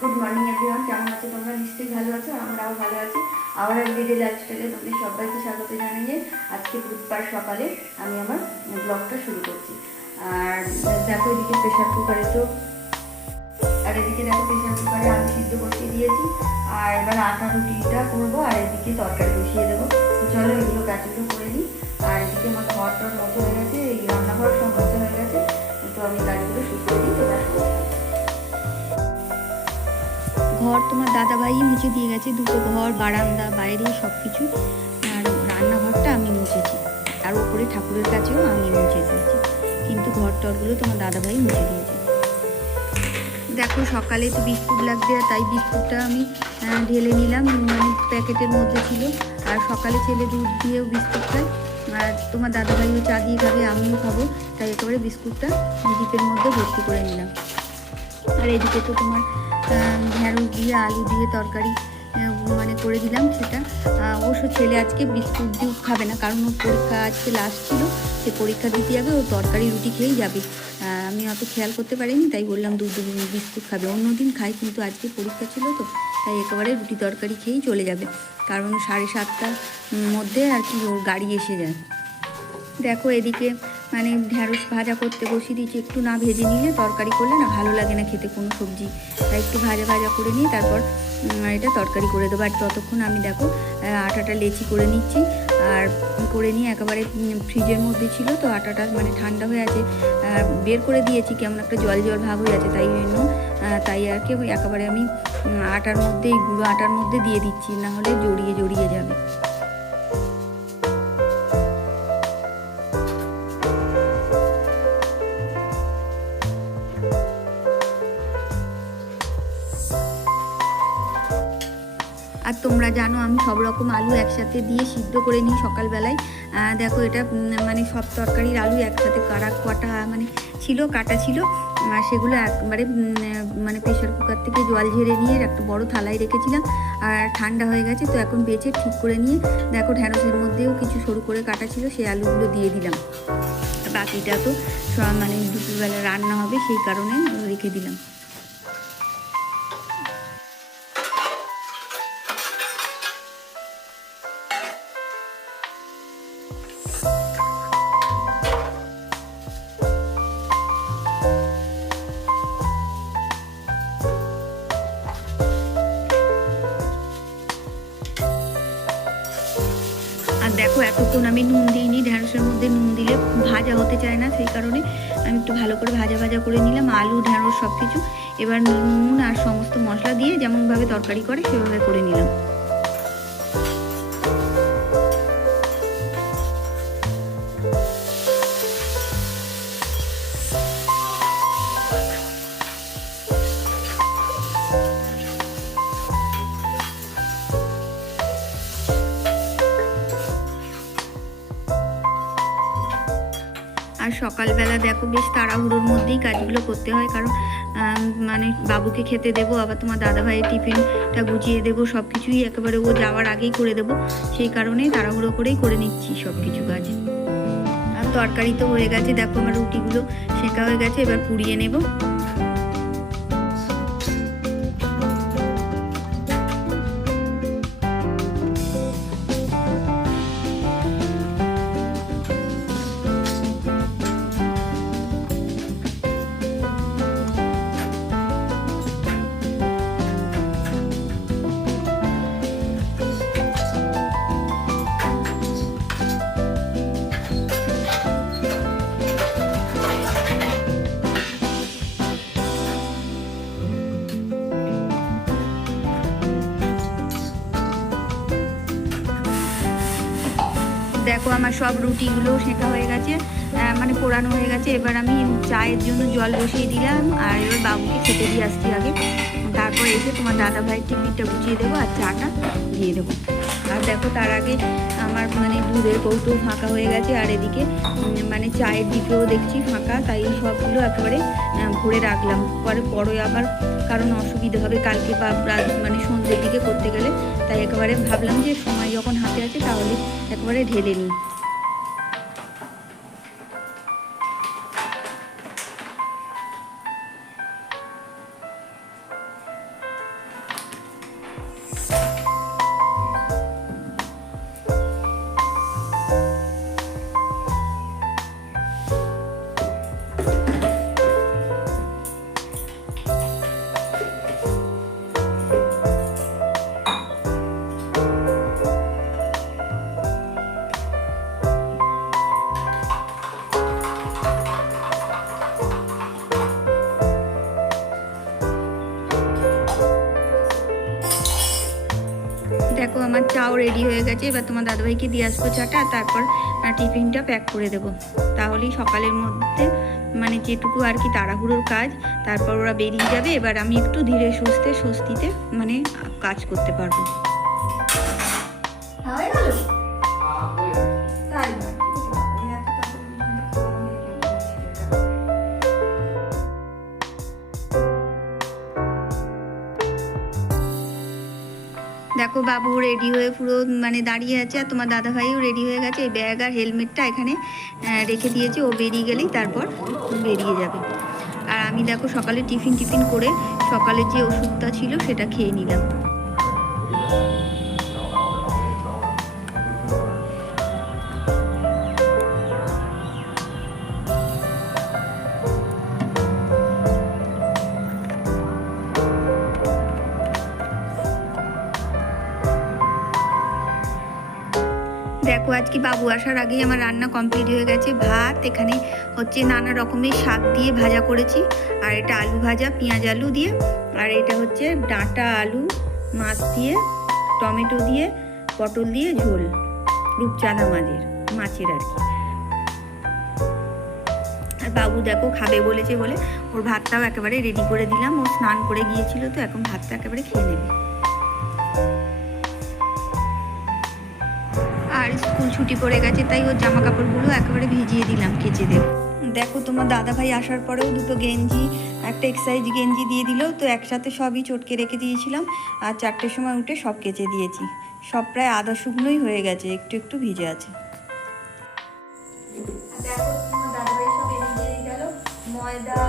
Good morning everyone কেমন আছো তোমরা? নিশ্চয়ই ভালো আছো, আমরাও ভালো আছি। আবার ভিডিও লাইফস্টাইলে তোমাদের সবাইকে স্বাগত জানিয়ে আজকে বুধবার সকালে আমি আমার ব্লগটা শুরু করছি। আর দেখো এদিকে প্রেশার কুকারে তো, আর এদিকে দেখো প্রেশার কুকারে আলু সিদ্ধ বসিয়ে দিয়েছি। আর এবার আটা রুটিটা করব, আর এদিকে তরকারি বসিয়ে দেবো। তো চলো এগুলো কাজগুলো করে নিই। আর এদিকে আমার ঘর টর মতো হয়ে গেছে, এই রান্নাঘর সব মতো হয়ে গেছে, তো আমি কাজগুলো শুরু করে দিই। তো দেখো ঘর তোমার দাদাভাই মুছে দিয়ে গেছে, দুটো ঘর, বারান্দা, বাইরে সব কিছু আর রান্নাঘরটা আমি মুছেছি। আর ওপরে ঠাকুরের কাছেও আমি মুছে দিয়েছি। কিন্তু ঘর টরগুলো তোমার দাদাভাই মুছে দিয়েছে। দেখো, সকালে তো বিস্কুট লাগবে আর তাই বিস্কুটটা আমি ঢেলে নিলাম। মানে প্যাকেটের মধ্যে ছিল। আর সকালে ছেলে দুধ দিয়েও বিস্কুট খায়। আর তোমার দাদাভাইও চা দিয়ে খাবে, আমিও খাব। তাই একেবারে বিস্কুটটা জিপের মধ্যে ভর্তি করে নিলাম। আর এদিকে তো তোমার ঢেঁড়স দিয়ে, আলু দিয়ে তরকারি মানে করে দিলাম সেটা। অবশ্য ছেলে আজকে বিস্কুট দুধ খাবে না, কারণ ওর পরীক্ষা আজকে লাস্ট ছিল। সে পরীক্ষা দিতে যাবে, ও তরকারি রুটি খেয়েই যাবে। আমি অত খেয়াল করতে পারিনি, তাই বললাম দুধ বিস্কুট খাবে। অন্যদিন খাই, কিন্তু আজকে পরীক্ষা ছিল তো, তাই একেবারে রুটি তরকারি খেয়েই চলে যাবে। কারণ সাড়ে সাতটার মধ্যে আর কি ওর গাড়ি এসে যায়। দেখো এদিকে মানে ঢ্যাঁড়স ভাজা করতে বসিয়ে দিয়েছি। একটু না ভেজে নিলে তরকারি করলে না ভালো লাগে না খেতে কোনো সবজি। তাই একটু ভাজা ভাজা করে নিয়ে তারপর এটা তরকারি করে দেবো। আর ততক্ষণ আমি দেখো আটাটা লেচি করে নিচ্ছি। আর করে নিয়ে একেবারে ফ্রিজের মধ্যে ছিল তো আটাটা মানে ঠান্ডা হয়ে আছে। বের করে দিয়েছি, কেমন একটা জল জল ভাব হয়ে আছে তাই জন্য। তাই আর কি, একেবারে আমি আটার মধ্যে, গুঁড়ো আটার মধ্যে দিয়ে দিচ্ছি, না হলে জড়িয়ে জড়িয়ে যাবে। জানো, আমি সব রকম আলু একসাথে দিয়ে সিদ্ধ করে নিই সকালবেলায়। দেখো এটা মানে সব তরকারির আলু একসাথে, কারা কটা মানে ছিল, কাটা ছিল। আর সেগুলো একবারে মানে প্রেশার কুকার থেকে জল ঝেড়ে নিয়ে একটা বড় থালায় রেখেছিলাম। আর ঠান্ডা হয়ে গেছে, তো এখন বেঁচে ঠিক করে নিয়ে, দেখো ঢ্যাঁড়সের মধ্যেও কিছু সরু করে কাটা ছিল, সেই আলুগুলো দিয়ে দিলাম। বাকিটা তো মানে দুপুরবেলা রান্না হবে, সেই কারণে রেখে দিলাম। সেই কারণে আমি একটু ভালো করে ভাজা ভাজা করে নিলাম, আলু ঢ্যাঁড়স সব কিছু এবার নুন আর সমস্ত মশলা দিয়ে যেমনভাবে তরকারি করে সেভাবে করে নিলাম। আর সকালবেলা দেখো বেশ তাড়াহুড়োর মধ্যেই কাজগুলো করতে হয়, কারণ মানে বাবুকে খেতে দেব, আবার তোমার দাদাভাইয়ের টিফিনটা গুছিয়ে দেবো সব কিছুই একেবারে ও যাওয়ার আগেই করে দেব। সেই কারণেই তাড়াহুড়ো করেই করে নিচ্ছি সব কিছু কাজ। আর তরকারি তো হয়ে গেছে, দেখো আমার রুটিগুলো শেখা হয়ে গেছে, এবার পুড়িয়ে নেব। দেখো আমার সব রুটিগুলো শেখা হয়ে গেছে মানে পোড়ানো হয়ে গেছে। এবার আমি চায়ের জন্য জল বসিয়ে দিলাম আর এবার বাবুকে খেতে দিয়ে আসছি আগে। তারপর এসে তোমার দাদা ভাইয়ের টিফিনটা গুছিয়ে দেবো আর চাটা দিয়ে দেবো। আর দেখো তার আগে আমার মানে দুধের কৌটো ফাঁকা হয়ে গেছে আর এদিকে মানে চায়ের দিকেও দেখছি ফাঁকা, তাই সবগুলো একেবারে ভরে রাখলাম। পরে পরে আবার কারণ অসুবিধা হবে কালকে বা মানে সন্ধ্যের দিকে করতে গেলে, তাই একেবারে ভাবলাম যে সময় যখন হাতে আছে তাহলে একবারে ঢেলে নিই। দেখো আমার চাও রেডি হয়ে গেছে। এবার তোমার দাদাভাইকে দিয়ে আসব চাটা, তারপর টিফিনটা প্যাক করে দেবো। তাহলেই সকালের মধ্যে মানে যেটুকু আর কি তাড়াহুড়োর কাজ, তারপর ওরা বেরিয়ে যাবে। এবার আমি একটু ধীরে সুস্থে স্বস্তিতে মানে কাজ করতে পারব। হয়ে গেল? দেখো বাবু রেডি হয়ে পুরো মানে দাঁড়িয়ে আছে আর তোমার দাদা ভাইও রেডি হয়ে গেছে। এই ব্যাগ আর হেলমেটটা এখানে রেখে দিয়েছে। ও বেরিয়ে গেলেই তারপর বেরিয়ে যাবে। আর আমি দেখো সকালে টিফিন টিফিন করে সকালে যে ওষুধটা ছিল সেটা খেয়ে নিলাম। দেখো, আজকে বাবু আসার আগেই আমার রান্না কমপ্লিট হয়ে গেছে। ভাত, এখানে হচ্ছে নানা রকমের শাক দিয়ে ভাজা করেছি। আর এটা আলু ভাজা, পেঁয়াজ আলু দিয়ে। আর এটা হচ্ছে ডাঁটা আলু, মাছ দিয়ে, টমেটো দিয়ে, পটল দিয়ে ঝোল। রূপচাঁদা মাছের মাছের আর কি। আর বাবু দেখো, খাবে বলেছে বলে ওর ভাতটাও একেবারে রেডি করে দিলাম। ও স্নান করে গিয়েছিল তো, এখন ভাতটা একেবারে খেয়ে নেবে। আর স্কুল ছুটি পড়ে গেছে, তাই ওর জামা কাপড়গুলো একেবারে ভিজিয়ে দিলাম কেচে দেব দেখো তোমার দাদা ভাই আসার পরেও দুটো গেঞ্জি, একটা এক্সাইজ গেঞ্জি দিয়ে দিল, তো একসাথে সবই চটকে রেখে দিয়েছিলাম, আর চারটের সময় উঠে সব কেচে দিয়েছি। সব প্রায় আধা শুকনোই হয়ে গেছে, একটু একটু ভিজে আছে। দেখো তোমার দাদা ভাই সব এনে দিয়ে গেল, ময়দা